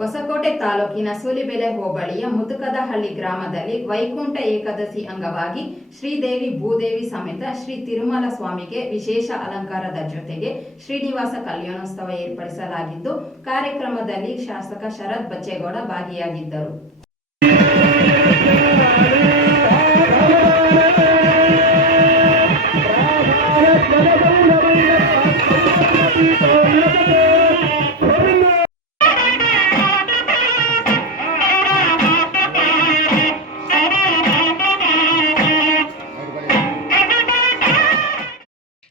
ಹೊಸಕೋಟೆ ತಾಲೂಕಿನ ಸೂಲಿಬೆಲೆ ಹೋಬಳಿಯ ಮುದುಕದಹಳ್ಳಿ ಗ್ರಾಮದಲ್ಲಿ ವೈಕುಂಠ ಏಕಾದಶಿ ಅಂಗವಾಗಿ ಶ್ರೀದೇವಿ ಭೂದೇವಿ ಸಮೇತ ಶ್ರೀ ತಿರುಮಲ ಸ್ವಾಮಿಗೆ ವಿಶೇಷ ಅಲಂಕಾರದ ಜೊತೆಗೆ ಶ್ರೀನಿವಾಸ ಕಲ್ಯಾಣೋತ್ಸವ ಏರ್ಪಡಿಸಲಾಗಿದ್ದು, ಕಾರ್ಯಕ್ರಮದಲ್ಲಿ ಶಾಸಕ ಶರತ್ ಬಚ್ಚೇಗೌಡ ಭಾಗಿಯಾಗಿದ್ದರು.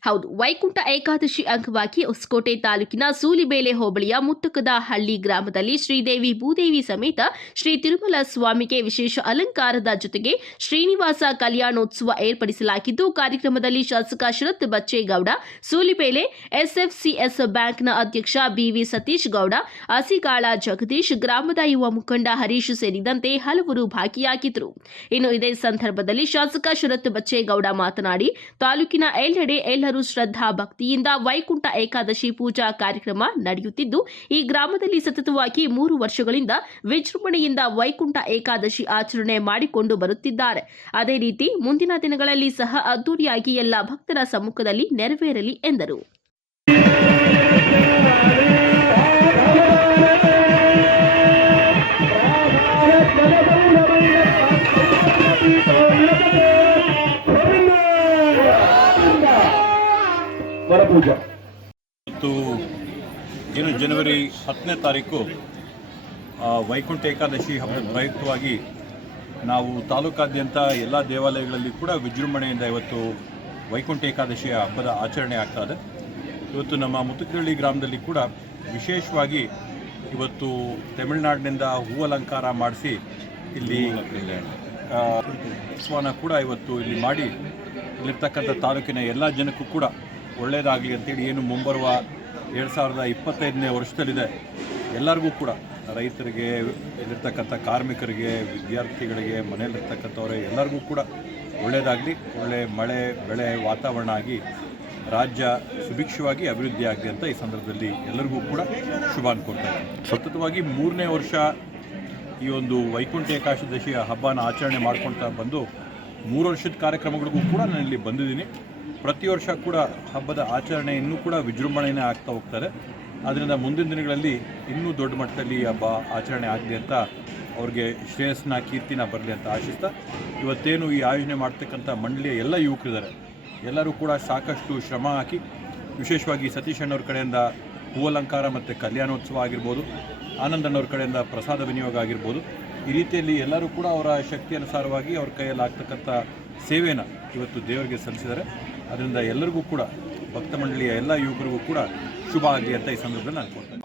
ಹೌದು. ವೈಕುಂಠ ಏಕಾದಶಿ ಅಂಗವಾಗಿ ಹೊಸಕೋಟೆ ತಾಲೂಕಿನ ಸೂಲಿಬೇಲೆ ಹೋಬಳಿಯ ಮುತ್ತಕದ ಹಳ್ಳಿ ಗ್ರಾಮದಲ್ಲಿ ಶ್ರೀದೇವಿ ಭೂದೇವಿ ಸಮೇತ ಶ್ರೀ ತಿರುಮಲ ಸ್ವಾಮಿಗೆ ವಿಶೇಷ ಅಲಂಕಾರದ ಜೊತೆಗೆ ಶ್ರೀನಿವಾಸ ಕಲ್ಯಾಣೋತ್ಸವ ಏರ್ಪಡಿಸಲಾಗಿದ್ದು, ಕಾರ್ಯಕ್ರಮದಲ್ಲಿ ಶಾಸಕ ಶರತ್ ಬಚ್ಚೇಗೌಡ ಸೂಲಿಬೇಲೆ ಎಸ್ಎಫ್ಸಿಎಸ್ ಬ್ಯಾಂಕ್ನ ಅಧ್ಯಕ್ಷ ಬಿವಿ ಸತೀಶ್ ಗೌಡ ಅಸಿಗಾಳ ಜಗದೀಶ್, ಗ್ರಾಮದ ಯುವ ಮುಖಂಡ ಹರೀಶ್ ಸೇರಿದಂತೆ ಹಲವರು ಭಾಗಿಯಾಗಿದ್ದರು. ಇನ್ನು ಇದೇ ಸಂದರ್ಭದಲ್ಲಿ ಶಾಸಕ ಶರತ್ ಬಚ್ಚೇಗೌಡ ಮಾತನಾಡಿ, ತಾಲೂಕಿನ ಎಲ್ಲೆಡೆ ಎಲ್ಲರೂ ಶ್ರದ್ಧಾ ಭಕ್ತಿಯಿಂದ ವೈಕುಂಠ ಏಕಾದಶಿ ಪೂಜಾ ಕಾರ್ಯಕ್ರಮ ನಡೆಯುತ್ತಿದ್ದು, ಈ ಗ್ರಾಮದಲ್ಲಿ ಸತತವಾಗಿ ಮೂರು ವರ್ಷಗಳಿಂದ ವಿಜೃಂಭಣೆಯಿಂದ ವೈಕುಂಠ ಏಕಾದಶಿ ಆಚರಣೆ ಮಾಡಿಕೊಂಡು ಬರುತ್ತಿದ್ದಾರೆ. ಅದೇ ರೀತಿ ಮುಂದಿನ ದಿನಗಳಲ್ಲಿ ಸಹ ಅದ್ದೂರಿಯಾಗಿ ಎಲ್ಲ ಭಕ್ತರ ಸಮ್ಮುಖದಲ್ಲಿ ನೆರವೇರಲಿ ಎಂದರು. ಮತ್ತು ಏನು ಜನವರಿ ಹತ್ತನೇ ತಾರೀಕು ವೈಕುಂಠ ಏಕಾದಶಿ ಹಬ್ಬದ ಪ್ರಯುಕ್ತವಾಗಿ ನಾವು ತಾಲೂಕಾದ್ಯಂತ ಎಲ್ಲ ದೇವಾಲಯಗಳಲ್ಲಿ ಕೂಡ ವಿಜೃಂಭಣೆಯಿಂದ ಇವತ್ತು ವೈಕುಂಠ ಏಕಾದಶಿಯ ಹಬ್ಬದ ಆಚರಣೆ ಆಗ್ತಾ ಇದೆ. ಇವತ್ತು ನಮ್ಮ ಮುತುಕಿರಳ್ಳಿ ಗ್ರಾಮದಲ್ಲಿ ಕೂಡ ವಿಶೇಷವಾಗಿ ಇವತ್ತು ತಮಿಳುನಾಡಿನಿಂದ ಹೂ ಅಲಂಕಾರ ಮಾಡಿಸಿ ಇಲ್ಲಿ ಉತ್ಸವನ ಕೂಡ ಇವತ್ತು ಇಲ್ಲಿ ಮಾಡಿ ಇಲ್ಲಿರ್ತಕ್ಕಂಥ ತಾಲೂಕಿನ ಎಲ್ಲ ಜನಕ್ಕೂ ಕೂಡ ಒಳ್ಳೆಯದಾಗಲಿ ಅಂತೇಳಿ ಏನು ಮುಂಬರುವ ಎರಡು ಸಾವಿರದ ಇಪ್ಪತ್ತೈದನೇ ವರ್ಷದಲ್ಲಿದೆ. ಎಲ್ಲರಿಗೂ ಕೂಡ ರೈತರಿಗೆ, ಇಲ್ಲಿರ್ತಕ್ಕಂಥ ಕಾರ್ಮಿಕರಿಗೆ, ವಿದ್ಯಾರ್ಥಿಗಳಿಗೆ, ಮನೆಯಲ್ಲಿರ್ತಕ್ಕಂಥವ್ರೆ ಎಲ್ಲರಿಗೂ ಕೂಡ ಒಳ್ಳೆಯದಾಗಲಿ ಒಳ್ಳೆ ಮಳೆ, ಬೆಳೆ ವಾತಾವರಣ ಆಗಿ ರಾಜ್ಯ ಸುಭಿಕ್ಷವಾಗಿ ಅಭಿವೃದ್ಧಿ ಆಗಲಿ ಅಂತ ಈ ಸಂದರ್ಭದಲ್ಲಿ ಎಲ್ಲರಿಗೂ ಕೂಡ ಶುಭ ಅನ್ಕೊಳ್ತಾರೆ ಸತತವಾಗಿ ಮೂರನೇ ವರ್ಷ ಈ ಒಂದು ವೈಕುಂಠ ಏಕಾದಶಿಯ ಹಬ್ಬನ ಆಚರಣೆ ಮಾಡ್ಕೊಳ್ತಾ ಬಂದು ಮೂರು ವರ್ಷದ ಕಾರ್ಯಕ್ರಮಗಳಿಗೂ ಕೂಡ ನಾನು ಇಲ್ಲಿ ಬಂದಿದ್ದೀನಿ. ಪ್ರತಿ ವರ್ಷ ಕೂಡ ಹಬ್ಬದ ಆಚರಣೆ ಇನ್ನೂ ಕೂಡ ವಿಜೃಂಭಣೆಯೇ ಆಗ್ತಾ ಹೋಗ್ತಾರೆ ಆದ್ದರಿಂದ ಮುಂದಿನ ದಿನಗಳಲ್ಲಿ ಇನ್ನೂ ದೊಡ್ಡ ಮಟ್ಟದಲ್ಲಿ ಹಬ್ಬ ಆಚರಣೆ ಆಗಲಿ ಅಂತ ಅವ್ರಿಗೆ ಶ್ರೇಯಸ್ನ ಕೀರ್ತಿನ ಬರಲಿ ಅಂತ ಆಶಿಸ್ತಾ, ಇವತ್ತೇನು ಈ ಆಯೋಜನೆ ಮಾಡ್ತಕ್ಕಂಥ ಮಂಡಳಿಯ ಎಲ್ಲ ಯುವಕರಿದ್ದಾರೆ, ಎಲ್ಲರೂ ಕೂಡ ಸಾಕಷ್ಟು ಶ್ರಮ ಹಾಕಿ, ವಿಶೇಷವಾಗಿ ಸತೀಶ್ ಅಣ್ಣವ್ರ ಕಡೆಯಿಂದ ಹೂವಲಂಕಾರ ಮತ್ತು ಕಲ್ಯಾಣೋತ್ಸವ ಆಗಿರ್ಬೋದು ಆನಂದಣ್ಣವ್ರ ಕಡೆಯಿಂದ ಪ್ರಸಾದ ವಿನಿಯೋಗ ಆಗಿರ್ಬೋದು, ಈ ರೀತಿಯಲ್ಲಿ ಎಲ್ಲರೂ ಕೂಡ ಅವರ ಶಕ್ತಿ ಅನುಸಾರವಾಗಿ ಅವ್ರ ಕೈಯಲ್ಲಿ ಆಗ್ತಕ್ಕಂಥ ಸೇವೆನ ಇವತ್ತು ದೇವರಿಗೆ ಸಲ್ಲಿಸಿದ್ದಾರೆ. ಅದರಿಂದ ಎಲ್ಲರಿಗೂ ಕೂಡ ಭಕ್ತ ಮಂಡಳಿಯ ಎಲ್ಲ ಯುವಕರಿಗೂ ಕೂಡ ಶುಭ ಆಗಲಿ ಅಂತ ಈ ಸಂದರ್ಭದಲ್ಲಿ ನಾನು ಕೊಡ್ತೇನೆ